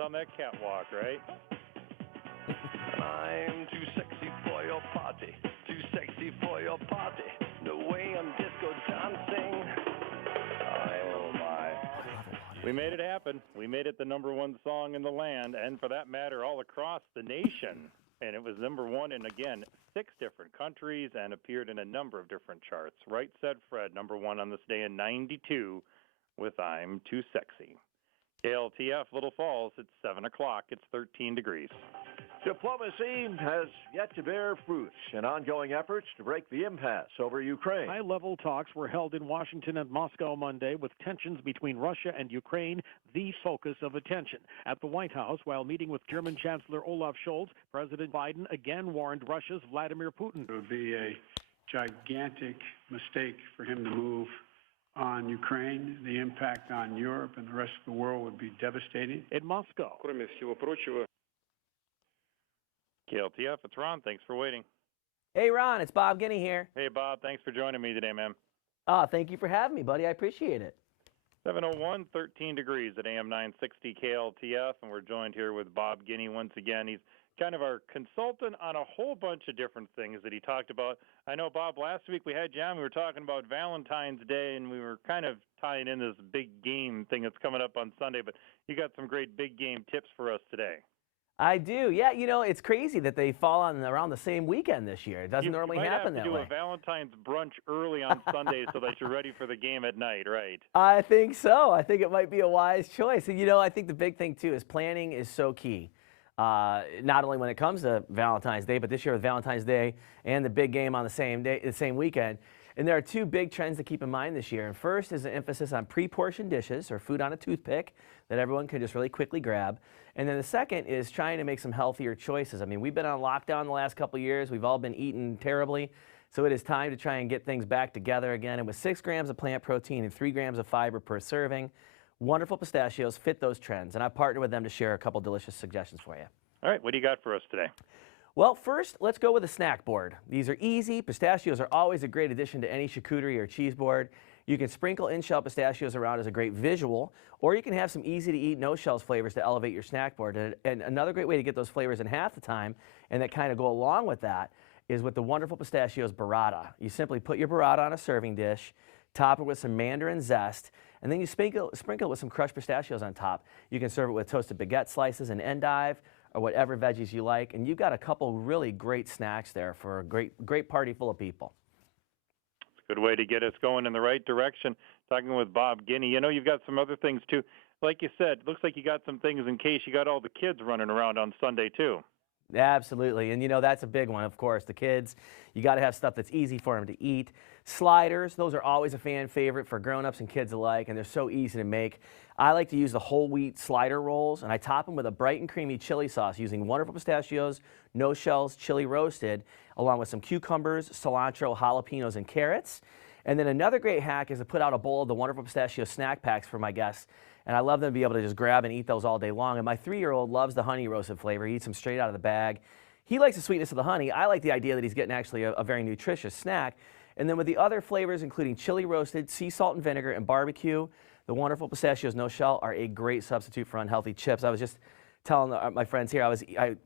on that catwalk, right? I'm too sexy for your party, too sexy for your party. No way I'm disco dancing. Oh my. We made it happen. We made it the #1 song in the land, and for that matter, all across the nation. And it was #1 in, again, 6 different countries and appeared in a number of different charts. Right Said Fred, #1 on this day in 92 with I'm Too Sexy. KLTF, Little Falls, it's 7 o'clock. It's 13 degrees. Diplomacy has yet to bear fruit in ongoing efforts to break the impasse over Ukraine. High-level talks were held in Washington and Moscow Monday, with tensions between Russia and Ukraine the focus of attention. At the White House, while meeting with German Chancellor Olaf Scholz, President Biden again warned Russia's Vladimir Putin. It would be a gigantic mistake for him to move on Ukraine. The impact on Europe and the rest of the world would be devastating. In Moscow, KLTF, it's Ron. Thanks for waiting. Hey, Ron, it's Bob Guiney here. Hey, Bob. Thanks for joining me today, man. Thank you for having me, buddy. I appreciate it. 7:01, 13 degrees at AM 960 KLTF, and we're joined here with Bob Guiney once again. He's kind of our consultant on a whole bunch of different things that he talked about. I know, Bob, last week we had you on, we were talking about Valentine's Day, and we were kind of tying in this big game thing that's coming up on Sunday, but you got some great big game tips for us today. I do. Yeah, you know, it's crazy that they fall on around the same weekend this year. It doesn't normally happen that way. You might have to do a Valentine's brunch early on Sunday so that you're ready for the game at night, right? I think so. I think it might be a wise choice. And, you know, I think the big thing, too, is planning is so key. Not only when it comes to Valentine's Day, but this year with Valentine's Day and the big game on the same day, the same weekend. And there are 2 big trends to keep in mind this year. And first is an emphasis on pre-portioned dishes, or food on a toothpick, that everyone can just really quickly grab. And then the second is trying to make some healthier choices. I mean, we've been on lockdown the last couple of years. We've all been eating terribly. So it is time to try and get things back together again. And with 6 grams of plant protein and 3 grams of fiber per serving, Wonderful Pistachios fit those trends. And I've partnered with them to share a couple delicious suggestions for you. All right, what do you got for us today? Well, first, let's go with a snack board. These are easy. Pistachios are always a great addition to any charcuterie or cheese board. You can sprinkle in-shell pistachios around as a great visual, or you can have some easy-to-eat no-shells flavors to elevate your snack board. And another great way to get those flavors in half the time, and that kind of go along with that, is with the Wonderful Pistachios burrata. You simply put your burrata on a serving dish, top it with some mandarin zest, and then you sprinkle it with some crushed pistachios on top. You can serve it with toasted baguette slices and endive, or whatever veggies you like, and you've got a couple really great snacks there for a great party full of people. It's a good way to get us going in the right direction. Talking with Bob Guiney. You know, you've got some other things, too. Like you said, looks like you got some things in case you got all the kids running around on Sunday, too. Absolutely, and you know, that's a big one, of course. The kids, you got to have stuff that's easy for them to eat. Sliders, those are always a fan favorite for grown-ups and kids alike, and they're so easy to make. I like to use the whole wheat slider rolls, and I top them with a bright and creamy chili sauce using Wonderful Pistachios, no shells, chili roasted, along with some cucumbers, cilantro, jalapenos, and carrots. And then another great hack is to put out a bowl of the Wonderful Pistachio snack packs for my guests. And I love them to be able to just grab and eat those all day long. And my 3-year-old loves the honey roasted flavor. He eats them straight out of the bag. He likes the sweetness of the honey. I like the idea that he's getting actually a very nutritious snack. And then with the other flavors, including chili roasted, sea salt and vinegar, and barbecue, the Wonderful Pistachios no shell are a great substitute for unhealthy chips. I was just telling my friends here, I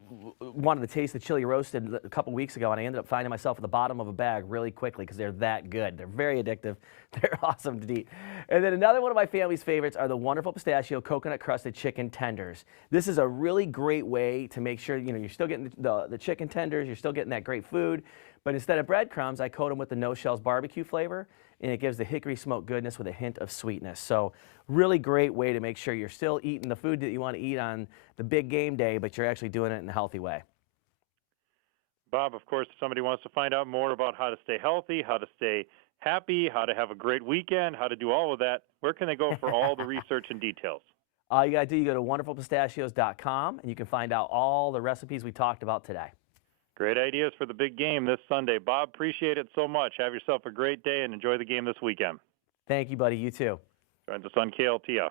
wanted to taste the chili roasted a couple weeks ago, and I ended up finding myself at the bottom of a bag really quickly because they're that good. They're very addictive. They're awesome to eat. And then another one of my family's favorites are the Wonderful Pistachio coconut crusted chicken tenders. This is a really great way to make sure, you know, you're still getting the chicken tenders, you're still getting that great food, but instead of breadcrumbs, I coat them with the no shells barbecue flavor, and it gives the hickory smoked goodness with a hint of sweetness. So really great way to make sure you're still eating the food that you want to eat on the big game day, but you're actually doing it in a healthy way. Bob, of course, if somebody wants to find out more about how to stay healthy, how to stay happy, how to have a great weekend, how to do all of that, where can they go for all the research and details? All you got to do, you go to wonderfulpistachios.com, and you can find out all the recipes we talked about today. Great ideas for the big game this Sunday. Bob, appreciate it so much. Have yourself a great day and enjoy the game this weekend. Thank you, buddy. You too. Join us on KLTF.